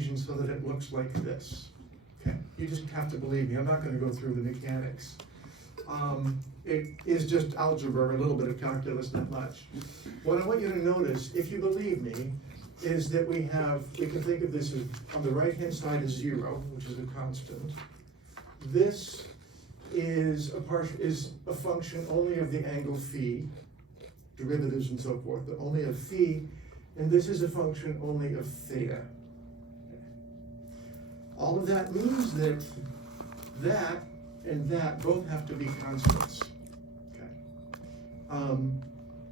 so that it looks like this. Okay, you just have to believe me, I'm not going to go through the mechanics. It is just algebra, a little bit of calculus, not much. What I want you to notice, if you believe me, is that we can think of this as, on the right-hand side is 0, which is a constant. This is a function only of the angle phi, derivatives and so forth, but only of phi, and this is a function only of theta. All of that means that that and that both have to be constants. Okay.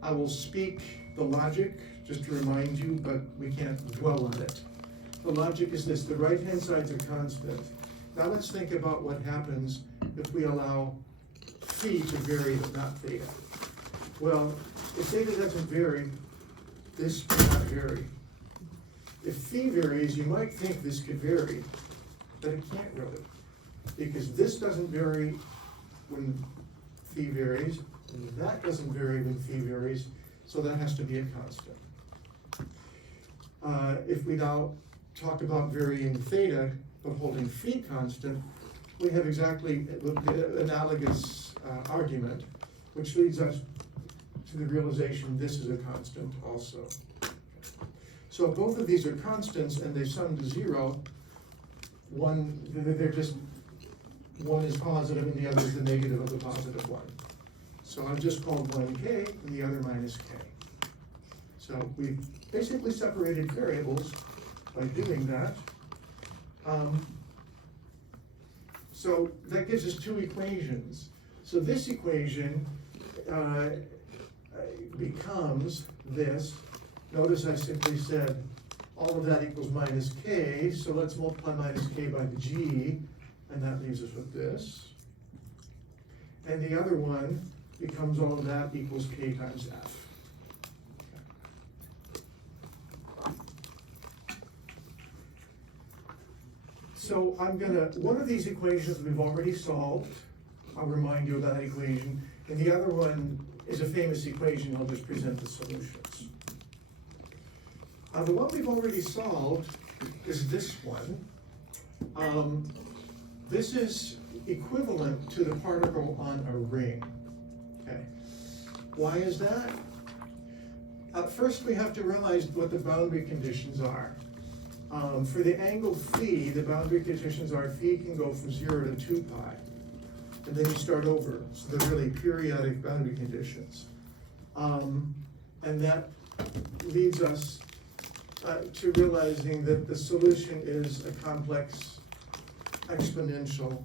I will speak the logic just to remind you, but we can't dwell on it. The logic is this: the right-hand side's a constant. Now let's think about what happens if we allow phi to vary but not theta. Well, if theta doesn't vary, this cannot vary. If phi varies, you might think this could vary, but it can't really, because this doesn't vary when phi varies, and that doesn't vary when phi varies, so that has to be a constant. If we now talk about varying theta, but holding phi constant, we have exactly analogous argument, which leads us to the realization this is a constant also. So if both of these are constants and they sum to 0, one is positive and the other is the negative of the positive one. So I've just called one k and the other minus k. So we've basically separated variables by doing that. So that gives us two equations. So this equation becomes this. Notice I simply said all of that equals minus k, so let's multiply minus k by the g, and that leaves us with this. And the other one becomes all of that equals k times f. So one of these equations we've already solved. I'll remind you of that equation. And the other one is a famous equation. I'll just present the solutions. The one we've already solved is this one. This is equivalent to the particle on a ring. Okay. Why is that? First, we have to realize what the boundary conditions are. For the angle phi, the boundary conditions are phi can go from 0 to 2 pi. And then you start over. So they're really periodic boundary conditions. And that leads us to realizing that the solution is a complex exponential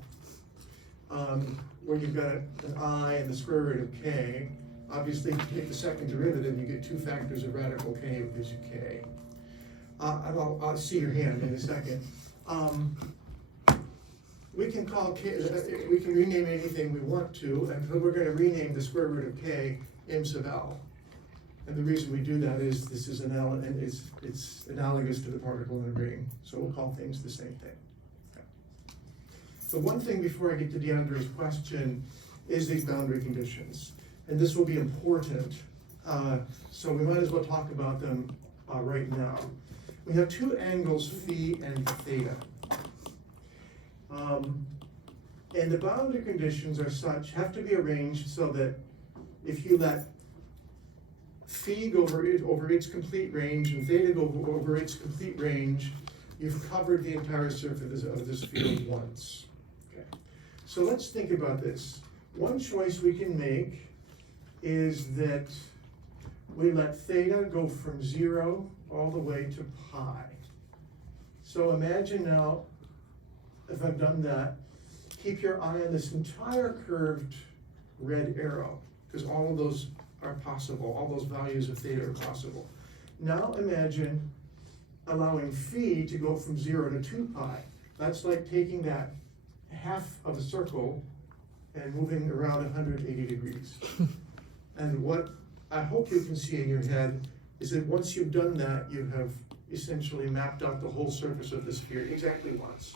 where you've got an I and the square root of k. Obviously, if you take the second derivative, you get 2 factors of radical k, which gives you k. I'll see your hand in a second. We can call k, we can rename anything we want to, and we're going to rename the square root of k m sub l. And the reason we do that is this is it's analogous to the particle in a ring, so we'll call things the same thing. Okay. So one thing before I get to DeAndre's question is these boundary conditions, and this will be important. So we might as well talk about them right now. We have two angles, phi and theta. And the boundary conditions are such, have to be arranged so that if you let phi go over its complete range and theta go over its complete range, you've covered the entire surface of this field once. Okay. So let's think about this. One choice we can make is that we let theta go from 0 all the way to pi. So imagine now, if I've done that, keep your eye on this entire curved red arrow, because all of those are possible, all those values of theta are possible. Now imagine allowing phi to go from 0 to 2 pi. That's like taking that half of a circle and moving around 180 degrees. And what I hope you can see in your head is that once you've done that, you have essentially mapped out the whole surface of the sphere exactly once.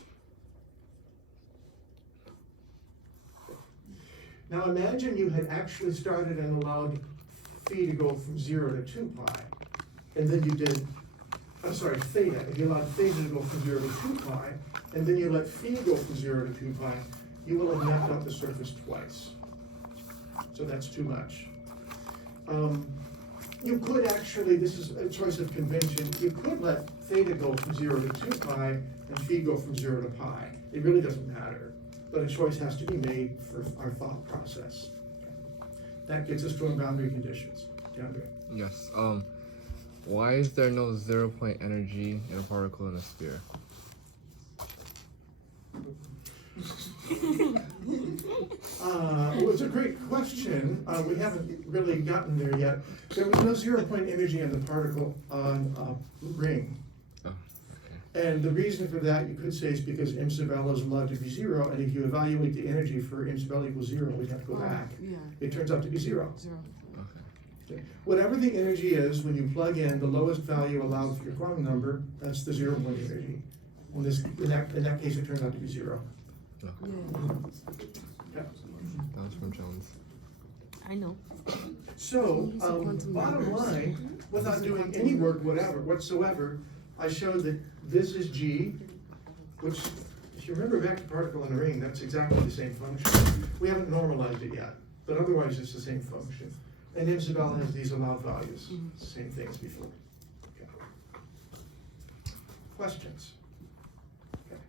Now imagine you had actually started and allowed phi to go from 0 to 2 pi, and then you did I'm sorry, theta, if you allowed theta to go from 0 to 2 pi, and then you let phi go from 0 to 2 pi, you will have mapped out the surface twice. So that's too much. You could actually, this is a choice of convention, you could let theta go from 0 to 2 pi and phi go from 0 to pi. It really doesn't matter, but a choice has to be made for our thought process. That gets us to our boundary conditions. DeAndre? Yes. Why is there no 0 point energy in a particle in a sphere? Well, it's a great question. We haven't really gotten there yet. There was no 0 point energy in the particle on a ring. Oh, And the reason for that, you could say, is because m sub L is allowed to be 0, and if you evaluate the energy for m sub L equals 0, we'd have to go back. Yeah. It turns out to be 0. Zero. Okay. Whatever the energy is, when you plug in the lowest value allowed for your quantum number, that's the 0 point energy. In that case, it turns out to be 0. Yeah. Yeah. That was from Jones. I know. So, bottom line, without doing any work whatsoever, I showed that this is G, which, if you remember back to particle in a ring, that's exactly the same function. We haven't normalized it yet, but otherwise it's the same function. And m sub L has these allowed values, same thing as before. Okay. Questions? Okay.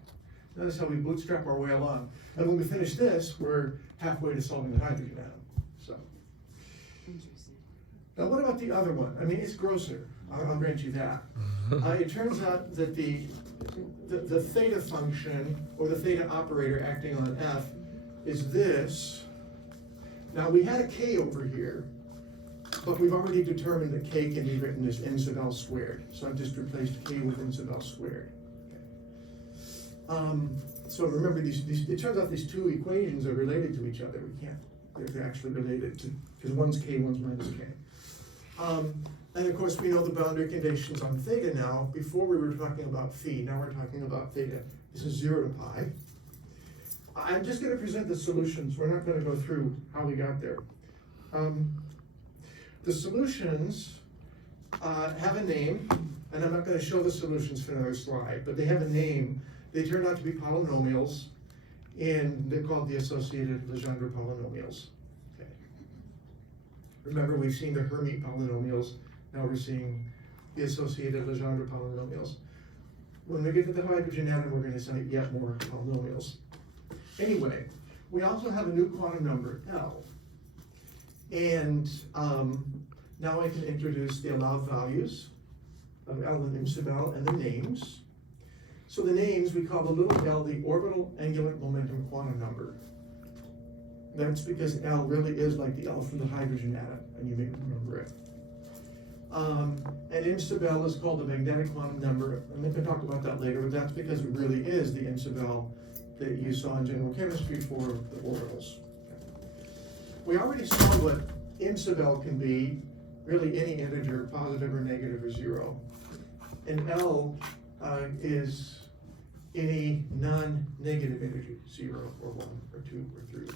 Notice how we bootstrap our way along. And when we finish this, we're halfway to solving the hydrogen atom. So. Interesting. Now, what about the other one? I mean, it's grosser. I'll grant you that. It turns out that the theta function, or the theta operator acting on F, is this. Now, we had a K over here, but we've already determined that K can be written as m sub L squared. So I've just replaced K with m sub L squared. So remember, it turns out these two equations are related to each other. They're actually related to, because one's K, one's minus K. And of course, we know the boundary conditions on theta now. Before we were talking about phi, now we're talking about theta. This is 0 to pi. I'm just going to present the solutions. We're not going to go through how we got there. The solutions have a name, and I'm not going to show the solutions for another slide, but they have a name. They turn out to be polynomials, and they're called the associated Legendre polynomials. Okay. Remember, we've seen the Hermite polynomials. Now we're seeing the associated Legendre polynomials. When we get to the hydrogen atom, we're going to cite yet more polynomials. Anyway, we also have a new quantum number, L. And now I can introduce the allowed values of L and m sub L and the names. So the names, we call the little l the orbital angular momentum quantum number. That's because L really is like the L from the hydrogen atom, and you may remember it. And m sub L is called the magnetic quantum number. I'm going to talk about that later, but that's because it really is the m sub L that you saw in general chemistry for the orbitals. We already saw what m sub L can be, really any integer, positive or negative or 0. And L is any non-negative integer, 0 or 1 or 2 or 3.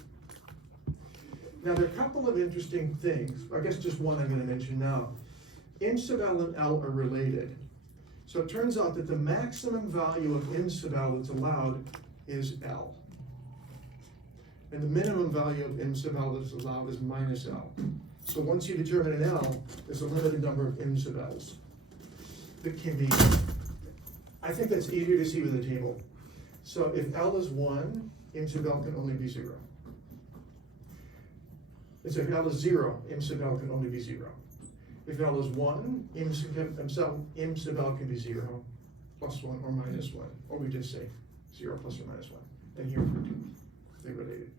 Now, there are a couple of interesting things. I guess just one I'm going to mention now. M sub L and L are related. So it turns out that the maximum value of m sub L that's allowed is L. And the minimum value of m sub L that's allowed is minus L. So once you determine an L, there's a limited number of m sub L's that can be. I think that's easier to see with a table. So if L is 1, m sub L can only be 0. So if L is 0, m sub L can only be 0. If L is 1, m sub L can be 0, plus 1 or minus 1. Or we just say 0 plus or minus 1. And here for 2, they're related.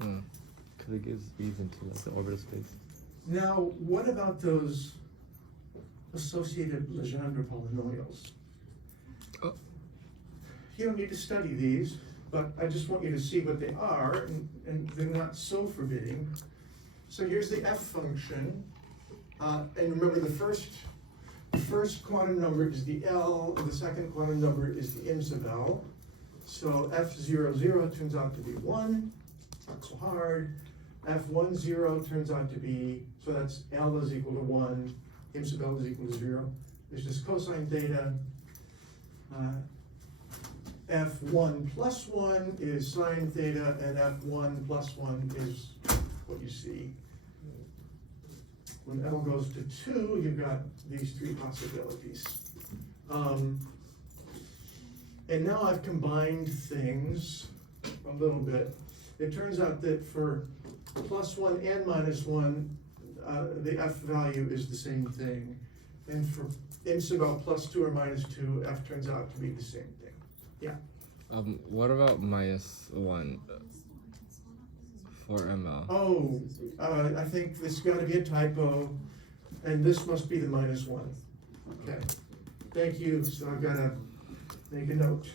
Okay. Because it gives reason to like the orbital space. Now, what about those associated Legendre polynomials? Oh. You don't need to study these, but I just want you to see what they are, and they're not so forbidding. So here's the F function, and remember the first quantum number is the L, and the second quantum number is the m sub L. So F00 turns out to be 1, not so hard. F10 turns out to be, so that's L is equal to 1, m sub L is equal to 0. There's this cosine theta. F1 plus 1 is sine theta, and F1 plus 1 is what you see. When L goes to 2, you've got these three possibilities. And now I've combined things a little bit. It turns out that for plus 1 and minus 1, the F value is the same thing. And for m sub L plus 2 or minus 2, F turns out to be the same thing. Yeah. What about minus 1 for ML? Oh, I think this got to be a typo, and this must be the minus 1. Okay. Thank you. So I've got to make a note.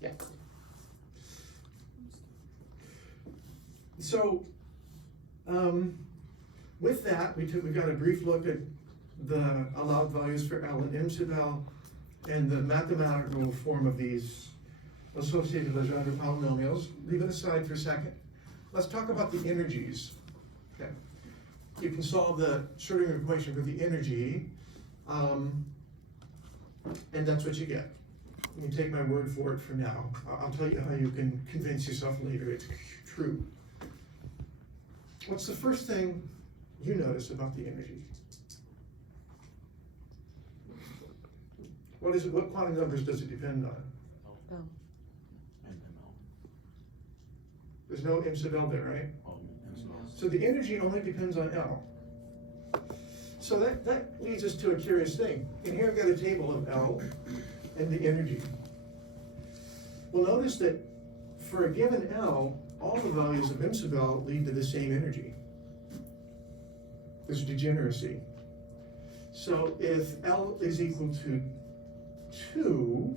Yeah. So, with that, we got a brief look at the allowed values for L and m sub L and the mathematical form of these associated Legendre polynomials. Leave it aside for a second. Let's talk about the energies. Okay. You can solve the Schrödinger equation for the energy, and that's what you get. You can take my word for it for now. I'll tell you how you can convince yourself later it's true. What's the first thing you notice about the energy? What is it? What quantum numbers does it depend on? Oh. There's no m sub L there, right? So the energy only depends on L. So that leads us to a curious thing. And here I've got a table of L and the energy. Well, notice that for a given L, all the values of m sub L lead to the same energy. There's degeneracy. So if L is equal to 2,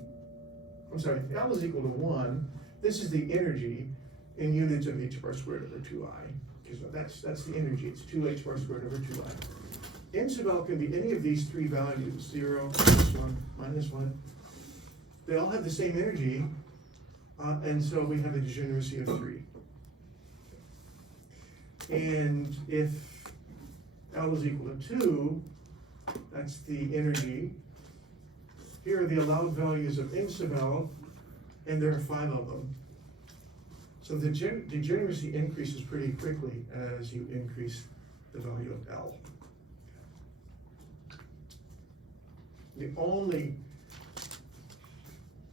if L is equal to 1, this is the energy in units of h bar squared over 2i, because that's the energy. It's 2h bar squared over 2i. M sub L can be any of these three values, 0, plus 1, minus 1. They all have the same energy, and so we have a degeneracy of 3. And if L is equal to 2, that's the energy. Here are the allowed values of m sub L, and there are 5 of them. So the degeneracy increases pretty quickly as you increase the value of L. The only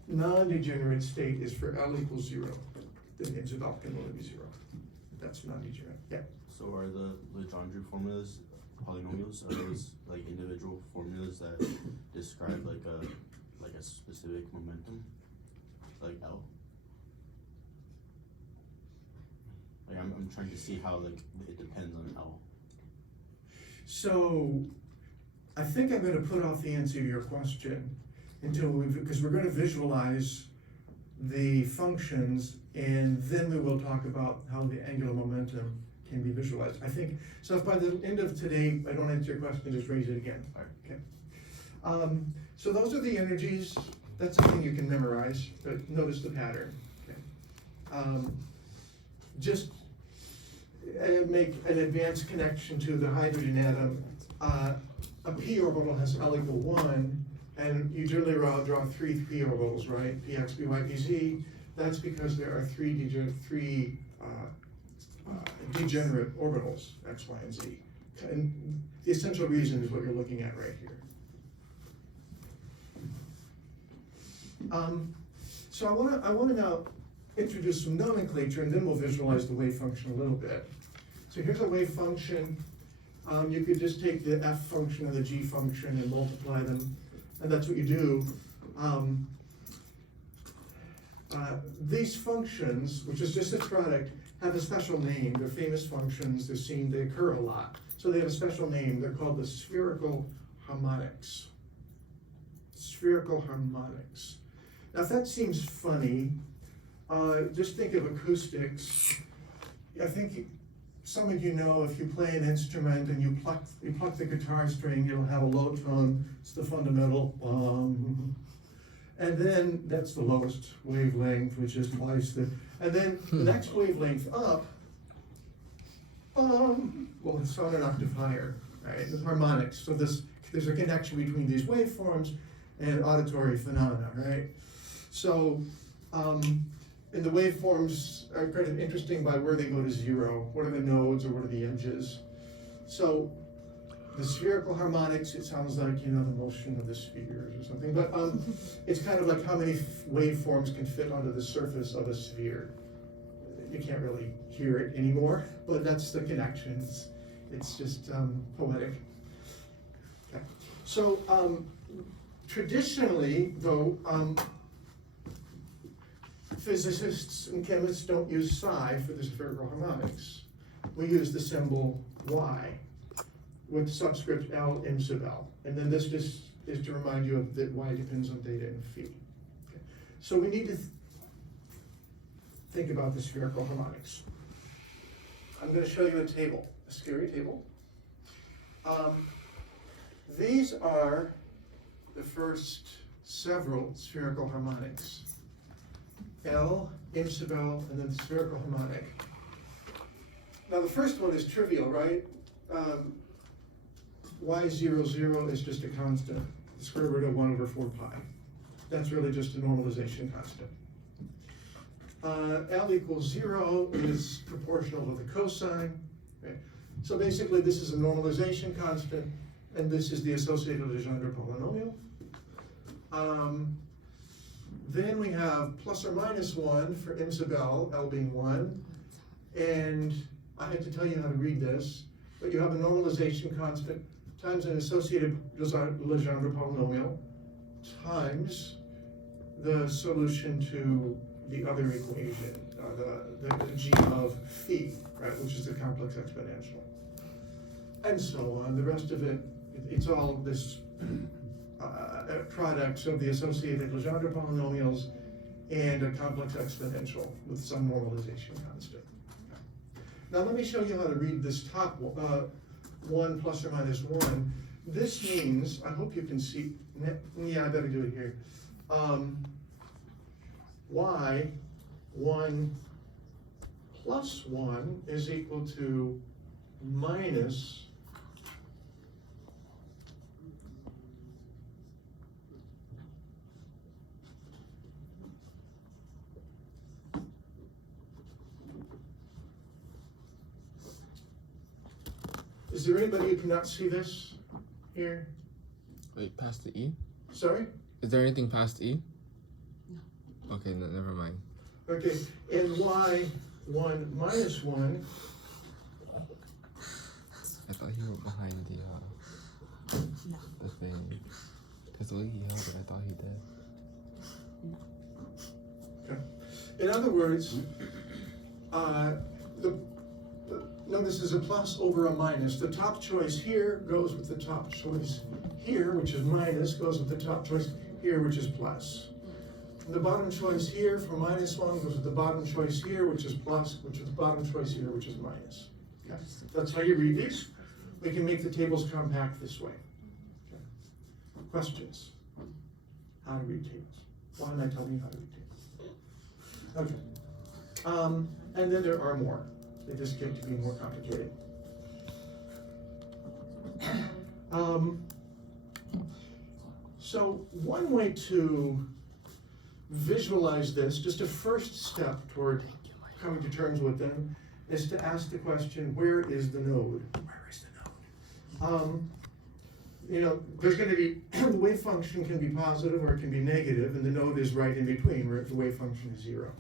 non-degenerate state is for L equals 0. Then m sub L can only be 0. That's non-degenerate. Yeah. So are the Legendre formulas polynomials? Are those like individual formulas that describe like a specific momentum, like L? Like I'm trying to see how like it depends on L. So I think I'm going to put off the answer to your question until because we're going to visualize the functions, and then we will talk about how the angular momentum can be visualized. I think, so if by the end of today I don't answer your question, just raise it again. All right. Okay. So those are the energies. That's something you can memorize, but notice the pattern. Okay. Just make an advanced connection to the hydrogen atom. A p orbital has L equal 1, and you generally draw 3 p orbitals, right? Px, by, pz. That's because there are three degenerate orbitals, x, y, and z. And the essential reason is what you're looking at right here. So I want to now introduce some nomenclature, and then we'll visualize the wave function a little bit. So here's a wave function. You could just take the f function and the g function and multiply them, and that's what you do. These functions, which is just a product, have a special name. They're famous functions. They occur a lot. So they have a special name. They're called the spherical harmonics. Spherical harmonics. Now, if that seems funny, just think of acoustics. I think some of you know if you play an instrument and you pluck the guitar string, it'll have a low tone. It's the fundamental And then that's the lowest wavelength, which is twice the, and then the next wavelength up, well, it's on an octave higher, right? The harmonics. So there's a connection between these waveforms and auditory phenomena, right? So, and the waveforms are kind of interesting by where they go to zero. What are the nodes or what are the edges? So the spherical harmonics, it sounds like, you know, the motion of the spheres or something, but it's kind of like how many waveforms can fit onto the surface of a sphere. You can't really hear it anymore, but that's the connection. It's just poetic. Okay. So traditionally, though, physicists and chemists don't use psi for the spherical harmonics. We use the symbol Y with subscript L im sub L. And then this just is to remind you of that Y depends on theta and phi. Okay. So we need to think about the spherical harmonics. I'm going to show you a table, a scary table. These are the first several spherical harmonics. L, im sub L, and then the spherical harmonic. Now the first one is trivial, right? Y00 is just a constant, the square root of 1 over 4 pi. That's really just a normalization constant. L equals 0 is proportional to the cosine. Okay? So basically this is a normalization constant, and this is the associated Legendre polynomial. Then we have plus or minus 1 for im sub L, L being 1. And I had to tell you how to read this, but you have a normalization constant times an associated Legendre polynomial times the solution to the other equation, the g of phi, right, which is the complex exponential. And so on. The rest of it, it's all this products of the associated Legendre polynomials and a complex exponential with some normalization constant. Now let me show you how to read this top 1 plus or minus 1. This means, I hope you can see, yeah, I better do it here. Y1 plus 1 is equal to minus Is there anybody who cannot see this here? Wait, past the E? Sorry? Is there anything past E? No. Okay, never mind. Okay, and y1 minus 1. I thought he went behind the thing. Because the way he held it, I thought he did. Okay. In other words, no, this is a plus over a minus. The top choice here goes with the top choice here, which is minus, goes with the top choice here, which is plus. And the bottom choice here for minus 1 goes with the bottom choice here, which is plus, which is the bottom choice here, which is minus. Okay. That's how you read these. We can make the tables compact this way. Okay. Questions? How to read tables. Why am I telling you how to read tables? Okay. And then there are more. They just get to be more complicated. So one way to visualize this, just a first step toward coming to terms with them, is to ask the question, where is the node? Where is the node? You know, there's going to be, the wave function can be positive or it can be negative, and the node is right in between, where the wave function is 0.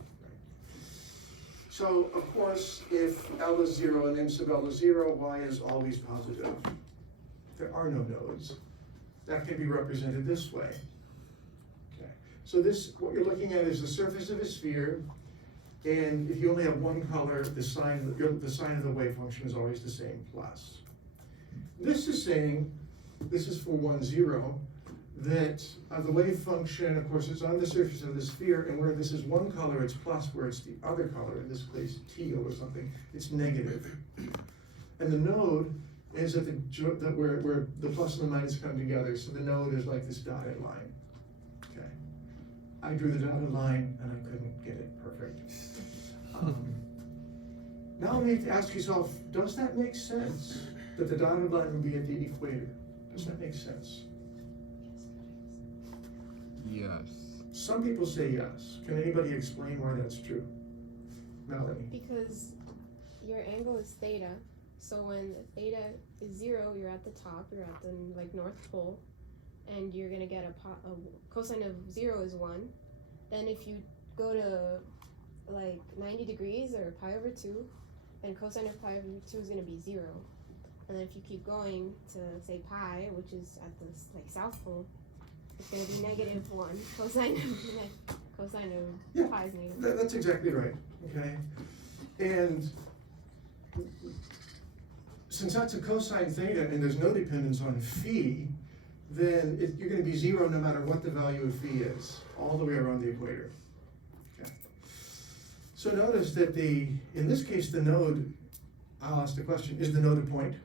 So, of course, if L is 0 and im sub L is 0, Y is always positive. There are no nodes. That can be represented this way. Okay. So this, what you're looking at is the surface of a sphere, and if you only have one color, the sign of the wave function is always the same, plus. This is saying, this is for 1, 0, that the wave function, of course, is on the surface of the sphere, and where this is one color, it's plus, where it's the other color, in this case, teal or something, it's negative. And the node is at where the plus and the minus come together, so the node is like this dotted line. Okay. I drew the dotted line and I couldn't get it perfect. Now you have to ask yourself, does that make sense? That the dotted line would be at the equator? Does that make sense? Yes. Some people say yes. Can anybody explain why that's true? Melanie? Because your angle is theta, so when theta is 0, you're at the top, you're at the like North Pole, and you're gonna get a cosine of 0 is 1. Then if you go to like 90 degrees or pi over 2, then cosine of pi over 2 is gonna be 0. And then if you keep going to say pi, which is at the like South Pole, it's gonna be negative 1. Cosine of pi is negative. That's exactly right, okay? And since that's a cosine theta and there's no dependence on phi, then you're going to be 0 no matter what the value of phi is, all the way around the equator. Okay. So notice that in this case, the node, I'll ask the question, is the node a point?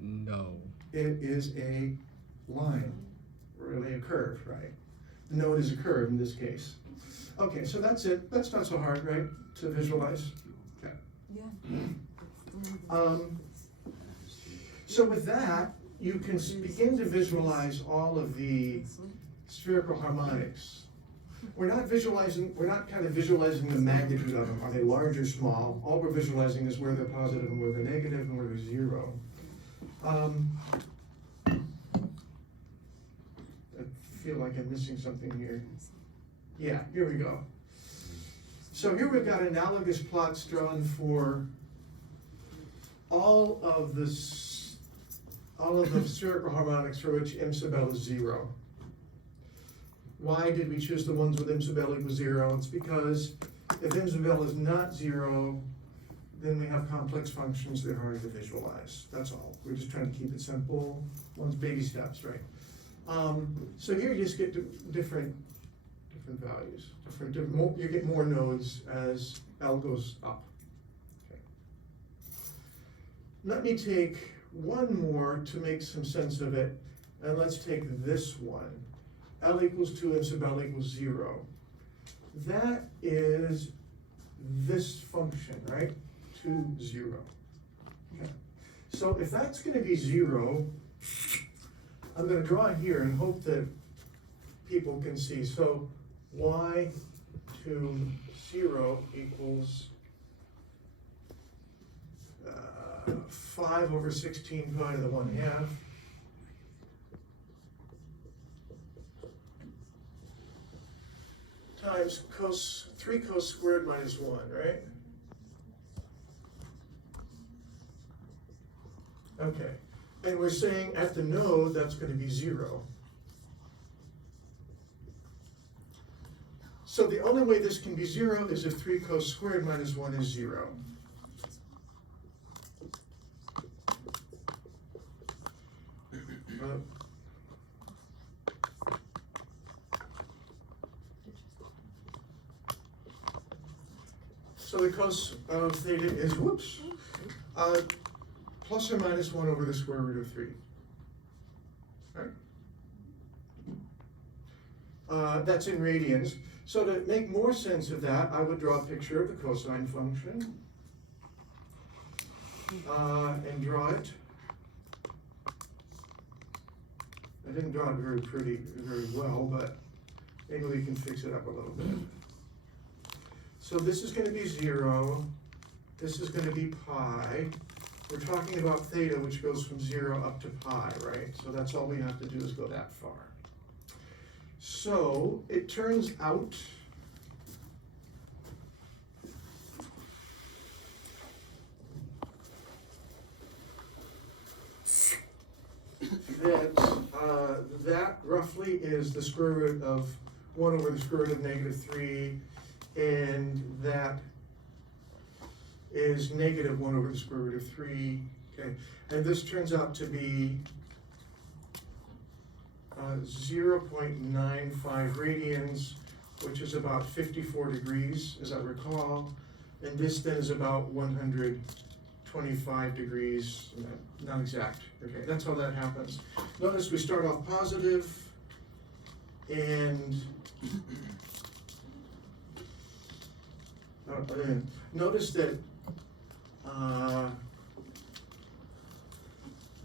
No. It is a line, really a curve, right? The node is a curve in this case. Okay, so that's it. That's not so hard, right, to visualize? Okay. Yeah. So with that, you can begin to visualize all of the spherical harmonics. We're not kind of visualizing the magnitude of them. Are they large or small? All we're visualizing is where they're positive and where they're negative and where they're 0. I feel like I'm missing something here. Yeah, here we go. So here we've got analogous plots drawn for all of the spherical harmonics for which m sub l is 0. Why did we choose the ones with m sub l equals 0? It's because if m sub l is not 0, then we have complex functions that are hard to visualize. That's all. We're just trying to keep it simple. One's baby steps, right? So here you just get different values. You get more nodes as L goes up. Okay. Let me take one more to make some sense of it, and let's take this one. L equals 2, m sub L equals 0. That is this function, right? 2, 0. Okay. So if that's going to be 0, I'm going to draw it here and hope that people can see. So y to 0 equals 5 over 16 pi to the 1/2. Times 3 cos squared minus 1, right? Okay, and we're saying at the node that's going to be 0. So the only way this can be 0 is if 3 cos squared minus 1 is 0. So the cos of theta is, plus or minus 1 over the square root of 3. Right? That's in radians. So to make more sense of that, I would draw a picture of the cosine function and draw it. I didn't draw it very well, but maybe we can fix it up a little bit. So this is going to be 0. This is going to be pi. We're talking about theta, which goes from 0 up to pi, right? So that's all we have to do is go that far. So it turns out that roughly is the square root of 1 over the square root of -3, and that is -1 over the square root of 3. Okay, and this turns out to be 0.95 radians, which is about 54 degrees, as I recall, and this then is about 125 degrees, not exact. Okay, that's how that happens. Notice we start off positive, And notice that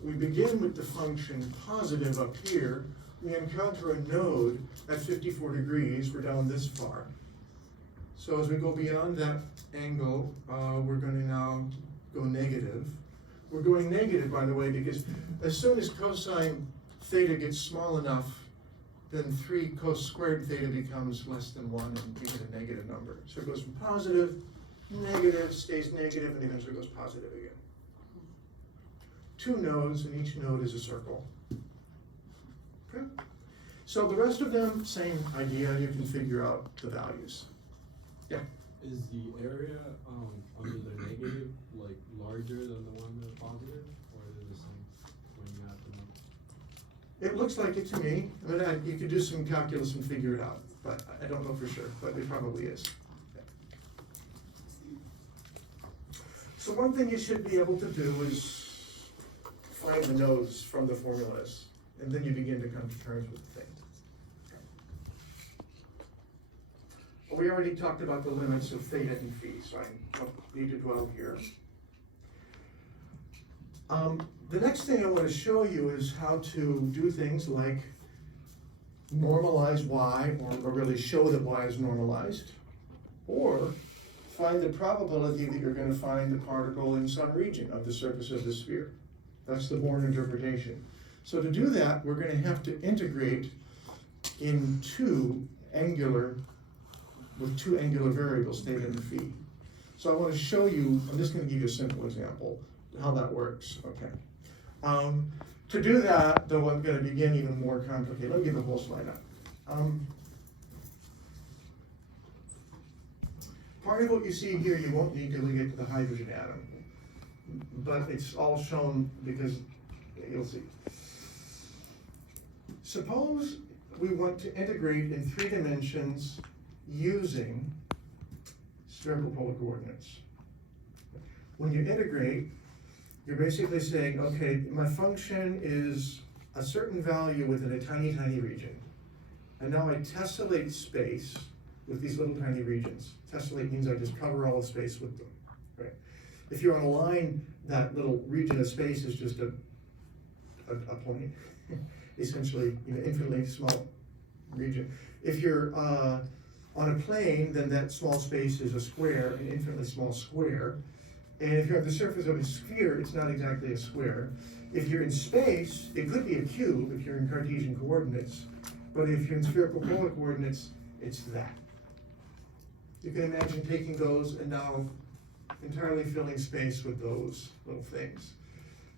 we begin with the function positive up here. We encounter a node at 54 degrees. We're down this far. So as we go beyond that angle, we're going to now go negative. We're going negative, by the way, because as soon as cosine theta gets small enough, then 3 cos squared theta becomes less than 1, and we get a negative number. So it goes from positive, negative, stays negative, and eventually goes positive again. 2 nodes, and each node is a circle. Okay? So the rest of them, same idea, you can figure out the values. Yeah? Is the area under the negative like larger than the one that's positive, or is it the same when you have the number? It looks like it to me. I mean, you could do some calculus and figure it out, but I don't know for sure, but it probably is. So one thing you should be able to do is find the nodes from the formulas, and then you begin to come to terms with the things. We already talked about the limits of theta and phi, so I don't need to dwell here. The next thing I want to show you is how to do things like normalize y, or really show that y is normalized, or find the probability that you're going to find the particle in some region of the surface of the sphere. That's the Born interpretation. So to do that, we're going to have to integrate in with two angular variables, theta and phi. So I want to show you, I'm just going to give you a simple example, how that works, okay. To do that, though, I'm going to begin even more complicated. Let me get the whole slide up. Part of what you see here you won't need till we get to the hydrogen atom, but it's all shown because you'll see. Suppose we want to integrate in 3 dimensions using spherical polar coordinates. When you integrate, you're basically saying, okay, my function is a certain value within a tiny, tiny region. And now I tessellate space with these little tiny regions. Tessellate means I just cover all of space with them, right? If you're on a line, that little region of space is just a point, essentially, infinitely small region. If you're on a plane, then that small space is a square, an infinitely small square. And if you're at the surface of a sphere, it's not exactly a square. If you're in space, it could be a cube if you're in Cartesian coordinates. But if you're in spherical polar coordinates, it's that. You can imagine taking those and now entirely filling space with those little things.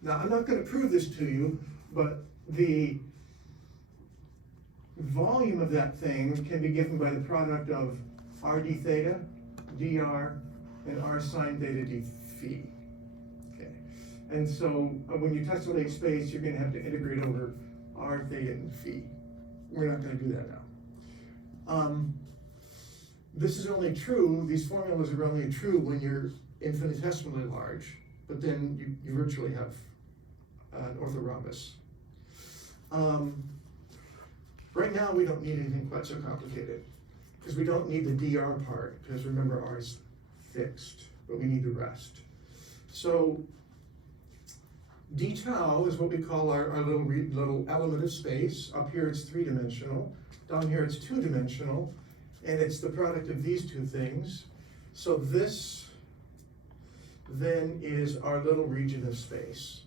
Now, I'm not going to prove this to you, but the volume of that thing can be given by the product of r d theta, dr, and r sine theta d phi. Okay. And so when you tessellate space, you're going to have to integrate over r theta and phi. We're not going to do that now. This is only true, these formulas are only true when you're infinitesimally large, but then you virtually have an orthorhombus. Right now, we don't need anything quite so complicated, because we don't need the dr part, because remember, r is fixed, but we need the rest. So d tau is what we call our little element of space. Up here it's 3-dimensional, down here it's 2-dimensional, and it's the product of these two things. So this then is our little region of space.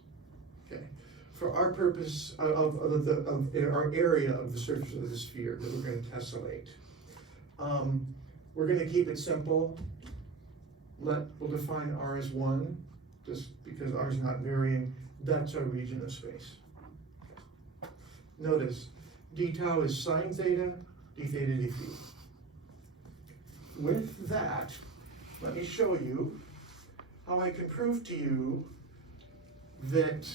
Okay. For our purpose of our area of the surface of the sphere that we're going to tessellate. We're going to keep it simple. We'll define r as 1, just because r is not varying. That's our region of space. Notice, d tau is sine theta, d theta, d phi. With that, let me show you how I can prove to you that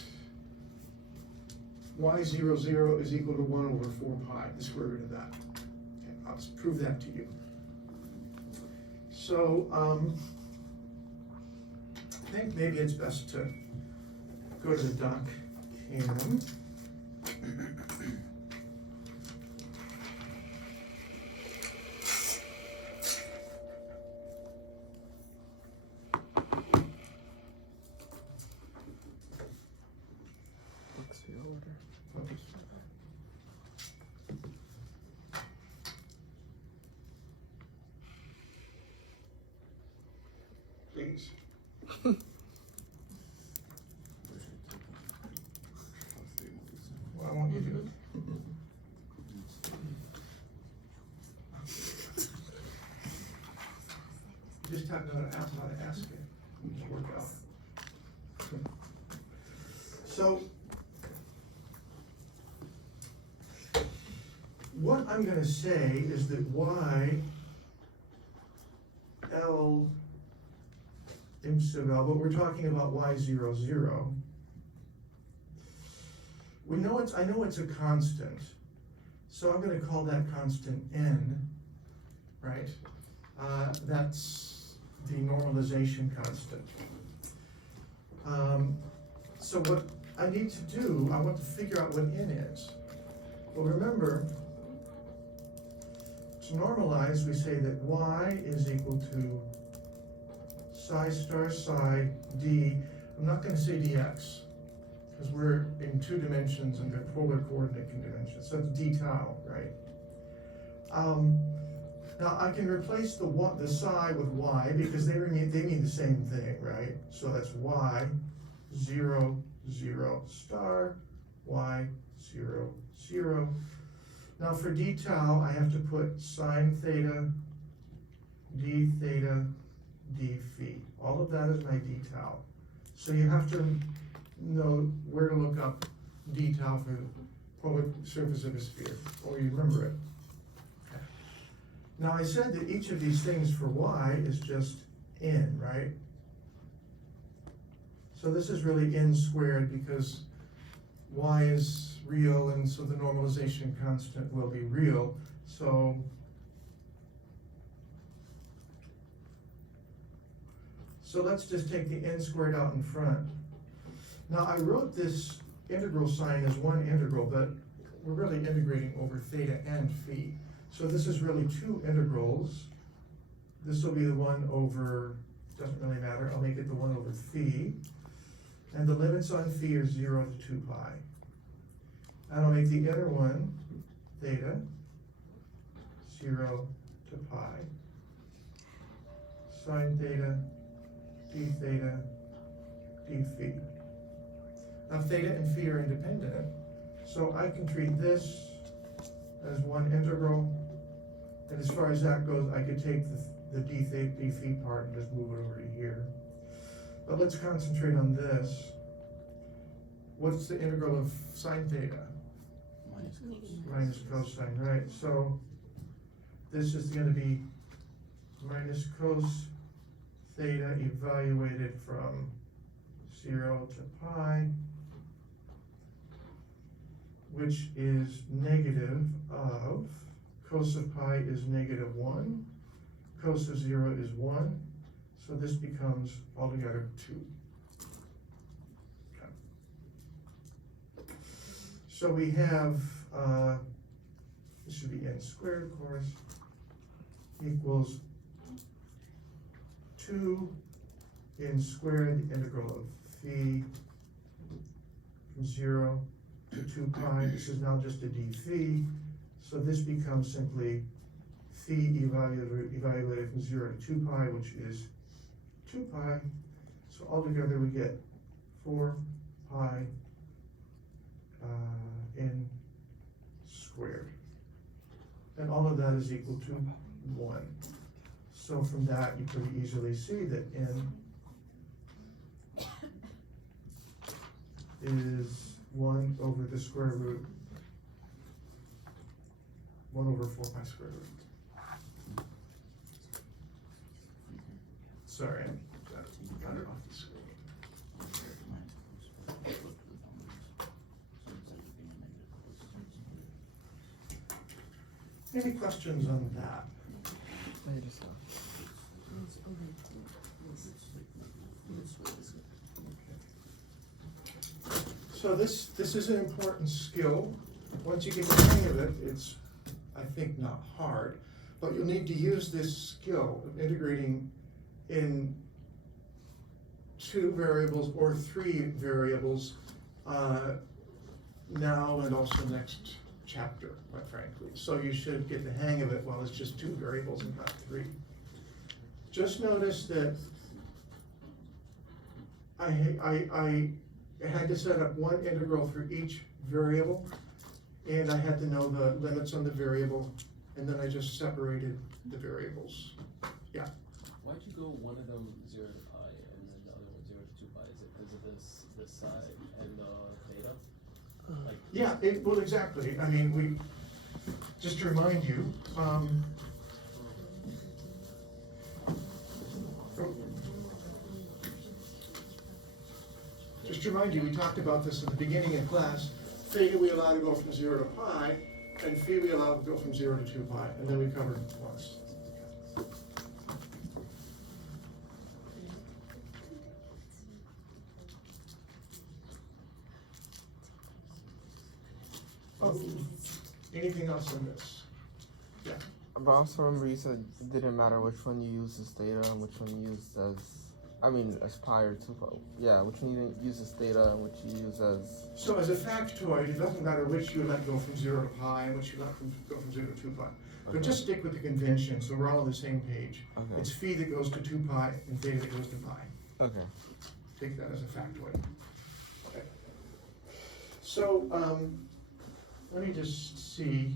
y00 is equal to 1 over 4 pi, the square root of that. Okay, I'll just prove that to you. So, I think maybe it's best to go to the doc cam. please. Where should I click on? All three movies. Well, I want you to do it. You just have to know how to ask it. Just work out. So, what I'm gonna say is that y L M sub L, but we're talking about y0, 0. I know it's a constant, so I'm gonna call that constant n, right? That's the normalization constant. So what I need to do, I want to figure out what n is. Well, remember, to normalize, we say that y is equal to psi star psi d. I'm not going to say dx, because we're in 2 dimensions and they're polar coordinate conventions. So it's d tau, right? Now I can replace the psi with y because they mean the same thing, right? So that's y 0 0 star y 0 0. Now for d tau, I have to put sine theta, d theta, d phi. All of that is my d tau. So you have to know where to look up d tau for the polar surface of a sphere, or you remember it. Okay. Now I said that each of these things for y is just n, right? So this is really n squared because y is real, and so the normalization constant will be real. So let's just take the n squared out in front. Now I wrote this integral sign as one integral, but we're really integrating over theta and phi. So this is really 2 integrals. This will be the 1 over, doesn't really matter, I'll make it the 1 over phi. And the limits on phi are 0 to 2 pi. And I'll make the inner one theta 0 to pi. Sine theta, d theta, d phi. Now theta and phi are independent, so I can treat this as one integral, and as far as that goes, I could take the d theta, d phi part and just move it over to here. But let's concentrate on this. What's the integral of sine theta? Minus cosine, right? So this is going to be minus cos theta evaluated from 0 to pi, which is negative of, cos of pi is negative 1, cos of 0 is 1, so this becomes altogether 2. Okay. So we have, this should be n squared, of course, equals 2 n squared, the integral of phi from 0 to 2 pi. This is now just a d phi, so this becomes simply phi evaluated from 0 to 2 pi, which is 2 pi. So altogether we get 4 pi n squared. And all of that is equal to 1. So from that, you pretty easily see that n is 1 over the square root, 1 over 4 pi square root. Sorry, I got it off the screen. Any questions on that? I just So this is an important skill. Once you get the hang of it, it's, I think, not hard, but you'll need to use this skill of integrating in 2 variables or 3 variables now and also next chapter, quite frankly. So you should get the hang of it while it's just 2 variables and not 3. Just notice that I had to set up one integral for each variable, and I had to know the limits on the variable, and then I just separated the variables. Why'd you go one of them 0 to pi and then the other one 0 to 2 pi? Is it because of this side and the theta? Like Yeah, well, exactly. I mean, just to remind you, we talked about this at the beginning of class. Theta we allow to go from 0 to pi, and phi we allow to go from 0 to 2 pi, and then we covered plus. Oh, anything else on this? Yeah. But I also remember you said it didn't matter which one you used as theta and which one you used as pi or 2 pi. Yeah, which one you use as theta and which you use as. So as a factoid, it doesn't matter which you let go from 0 to pi and which you let go from 0 to 2 pi. But just stick with the convention so we're all on the same page. Okay. It's phi that goes to 2 pi and theta that goes to pi. Okay. Take that as a factoid. Okay. So, let me just see.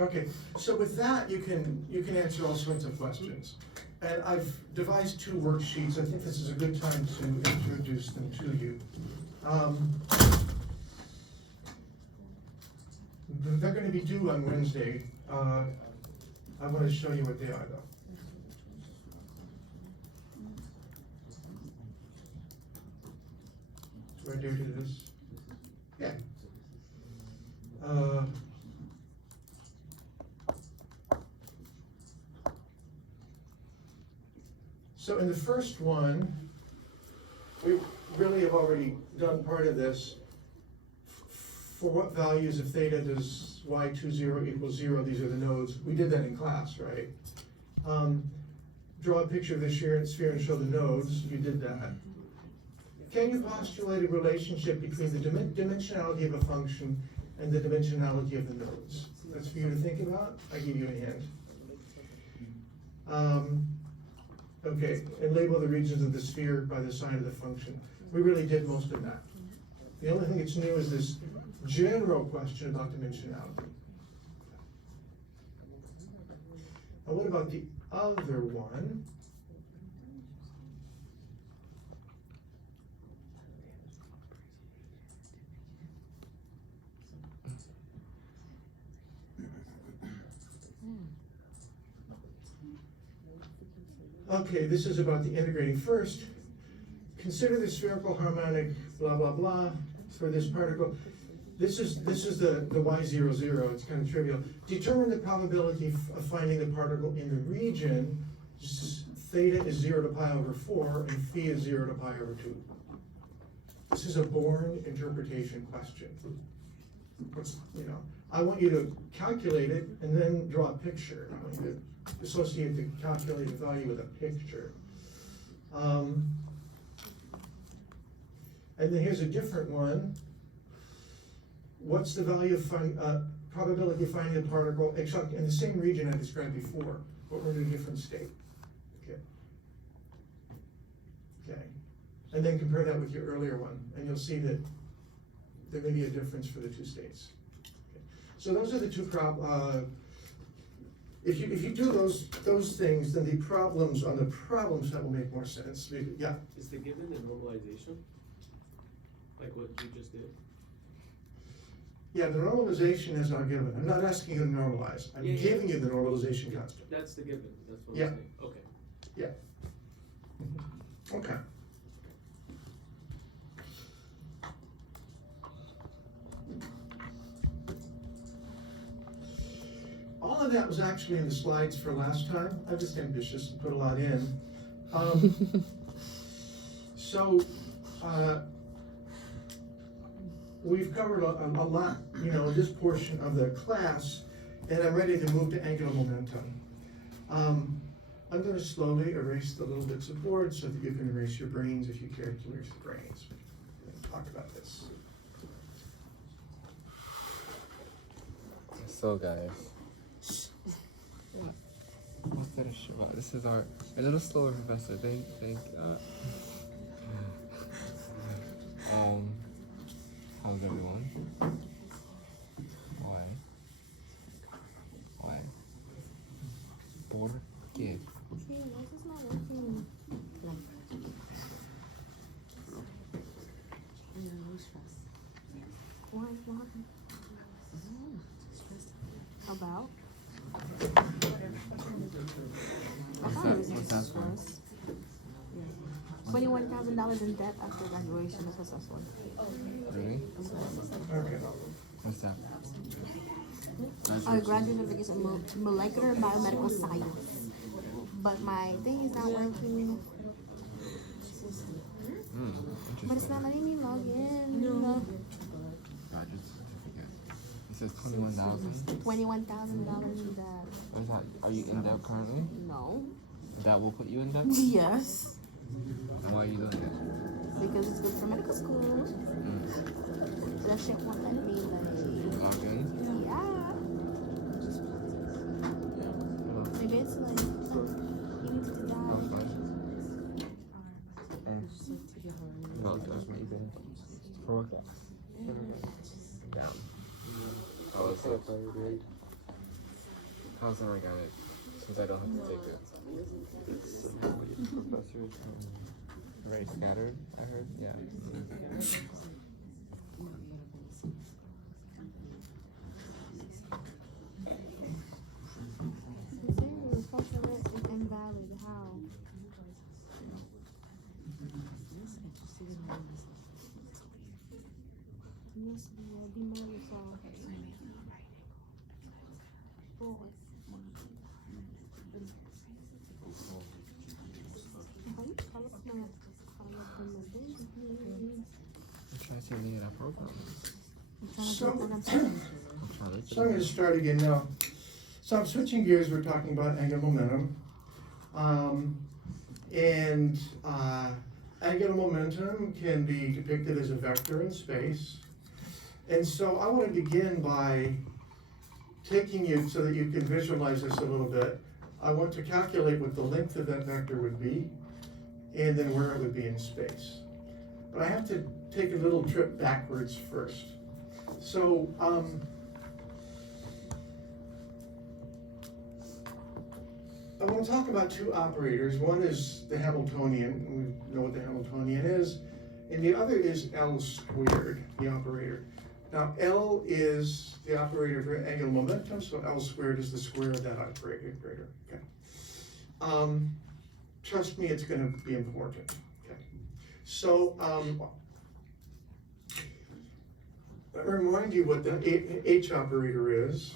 Okay, so with that, you can answer all sorts of questions. And I've devised 2 worksheets. I think this is a good time to introduce them to you. They're going to be due on Wednesday. I want to show you what they are, though. Do I dare do this? Yeah. So in the first one, we really have already done part of this. For what values of theta does y20 equals 0? These are the nodes. We did that in class, right? Draw a picture of the sphere and show the nodes. You did that. Can you postulate a relationship between the dimensionality of a function and the dimensionality of the nodes? That's for you to think about. I give you a hand. Okay, and label the regions of the sphere by the sign of the function. We really did most of that. The only thing that's new is this general question about dimensionality. Now what about the other one? Okay, this is about the integrating. First, consider the spherical harmonic blah blah blah for this particle. This is the y00. It's kind of trivial. Determine the probability of finding the particle in the region. Theta is 0 to pi over 4, and phi is 0 to pi over 2. This is a born interpretation question. I want you to calculate it and then draw a picture. I want you to associate the calculated value with a picture. And then here's a different one. What's the value of probability of finding the particle, except in the same region I described before, but we're in a different state? Okay. And then compare that with your earlier one, and you'll see that there may be a difference for the 2 states. Okay. So those are the 2 if you do those things, then the problems on the problem set will make more sense. Yeah. is the given the normalization? Like what you just did? Yeah, the normalization is not given. I'm not asking you to normalize. I'm giving you the normalization constant. That's the given. That's what Yeah. I'm saying. Okay. Yeah. Okay. All of that was actually in the slides for last time. I'm just ambitious and put a lot in. We've covered a lot, in this portion of the class, and I'm ready to move to angular momentum. I'm going to slowly erase the little bits of board so that you can erase your brains if you care to erase your brains. Let's talk about this. So guys, classes are a little slower, Professor. How's everyone? Why? ¿Por qué? Okay, why is this not working? Why? What happened? About? What's that for? $21,000 in debt after graduation. That's what's this one. Really? Okay. What's that? I graduated in molecular and biomedical science. But my thing is not working. But it's not letting me log in. No. Graduate certificate. It says 21,000. $21,000 in debt. What's that? Are you in debt currently? No. That will put you in debt? Yes. And why are you doing it? Because it's good for medical school. That shit won't let me Log in? yeah. Maybe it's like you need to die. Well, that's amazing. For what? Down. Oh, it's like, how's it organic? Since I don't have to take it. It's professors. Very scattered, I heard. Yeah. Invalid. How? Yes, I'm trying to see if they get a program. So I'm trying to I'm going to start again now. So I'm switching gears. We're talking about angular momentum. Angular momentum can be depicted as a vector in space. And so I want to begin by taking you so that you can visualize this a little bit. I want to calculate what the length of that vector would be and then where it would be in space. But I have to take a little trip backwards first. So, I want to talk about two operators. One is the Hamiltonian, we know what the Hamiltonian is, and the other is L squared, the operator. Now, L is the operator for angular momentum, so L squared is the square of that operator. Okay. Trust me, it's going to be important. Okay. So, let me remind you what the H operator is.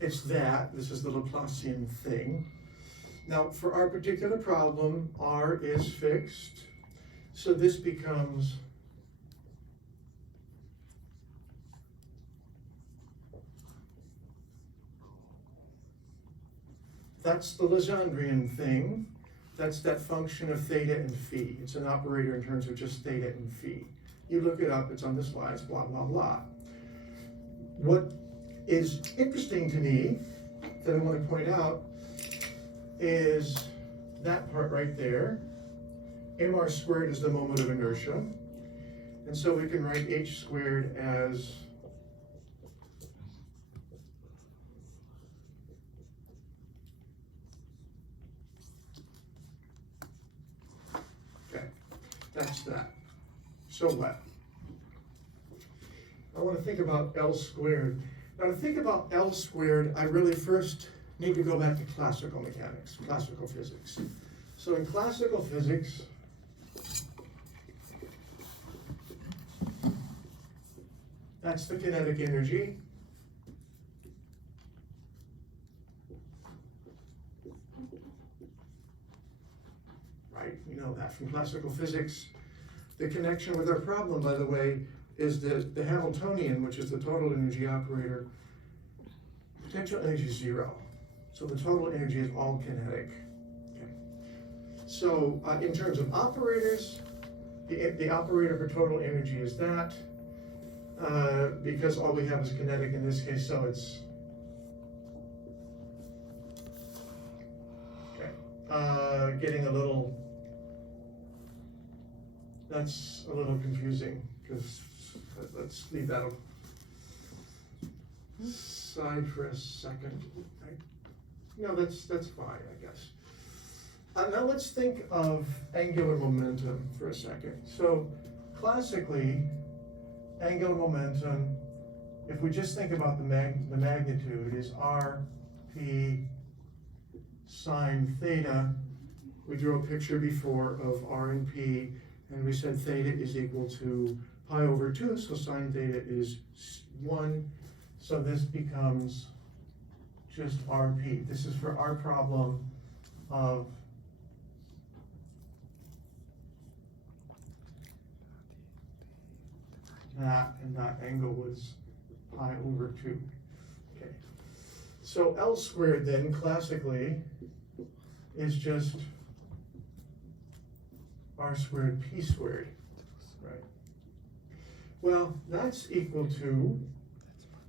It's that. This is the Laplacian thing. Now, for our particular problem, R is fixed. So this becomes that's the Legendrian thing. That's that function of theta and phi. It's an operator in terms of just theta and phi. You look it up, it's on the slides, blah, blah, blah. What is interesting to me that I want to point out is that part right there. Mr squared is the moment of inertia. And so we can write h squared as okay, that's that. So what? I want to think about L squared. Now to think about L squared, I really first need to go back to classical mechanics, classical physics. So in classical physics, that's the kinetic energy. Right, we know that from classical physics. The connection with our problem, by the way, is the Hamiltonian, which is the total energy operator. Potential energy is 0. So the total energy is all kinetic. Okay. So in terms of operators, the operator for total energy is that, because all we have is kinetic in this case, so it's, okay, getting a little, that's a little confusing, because let's leave that aside for a second. No, that's fine, I guess. Now let's think of angular momentum for a second. So classically, angular momentum, if we just think about the magnitude, is r p sine theta. We drew a picture before of r and p, and we said theta is equal to pi over 2, so sine theta is 1. So this becomes just rp. This is for our problem of that, and that angle was pi over 2. Okay. So L squared then, classically, is just r squared p squared, right? Well, that's equal to,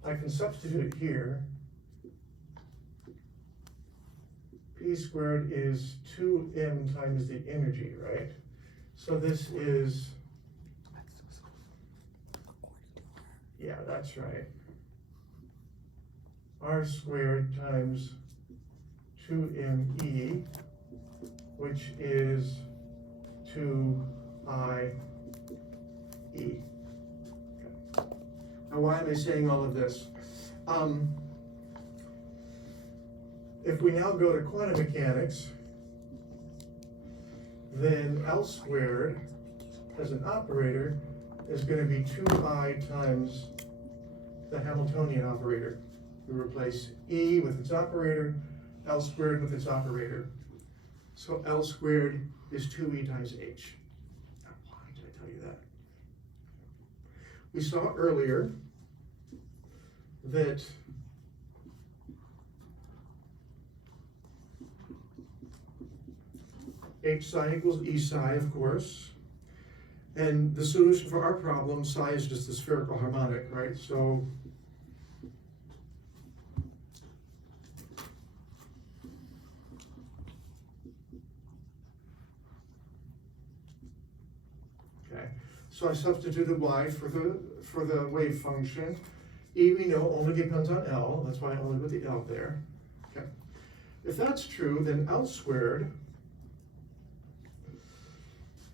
I can substitute it here, p squared is 2m times the energy, right? So this is, yeah, that's right, r squared times 2me, which is 2ie. Okay. Now, why am I saying all of this? If we now go to quantum mechanics, then L squared as an operator is going to be 2i times the Hamiltonian operator. We replace E with its operator, L squared with its operator. So L squared is 2e times h. Now, why did I tell you that? We saw earlier that h psi equals e psi, of course. And the solution for our problem, psi is just the spherical harmonic, right? So okay. So I substituted y for the wave function. E, we know, only depends on L. That's why I only put the L there. Okay. If that's true, then L squared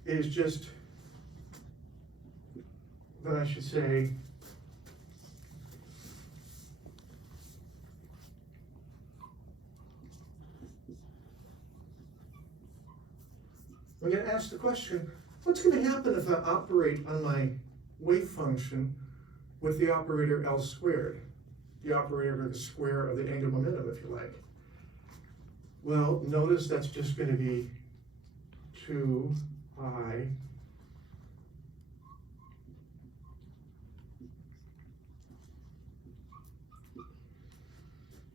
is just, then I should say, I'm going to ask the question, what's going to happen if I operate on my wave function with the operator L squared, the operator or the square of the angular momentum, if you like? Well, notice that's just going to be 2i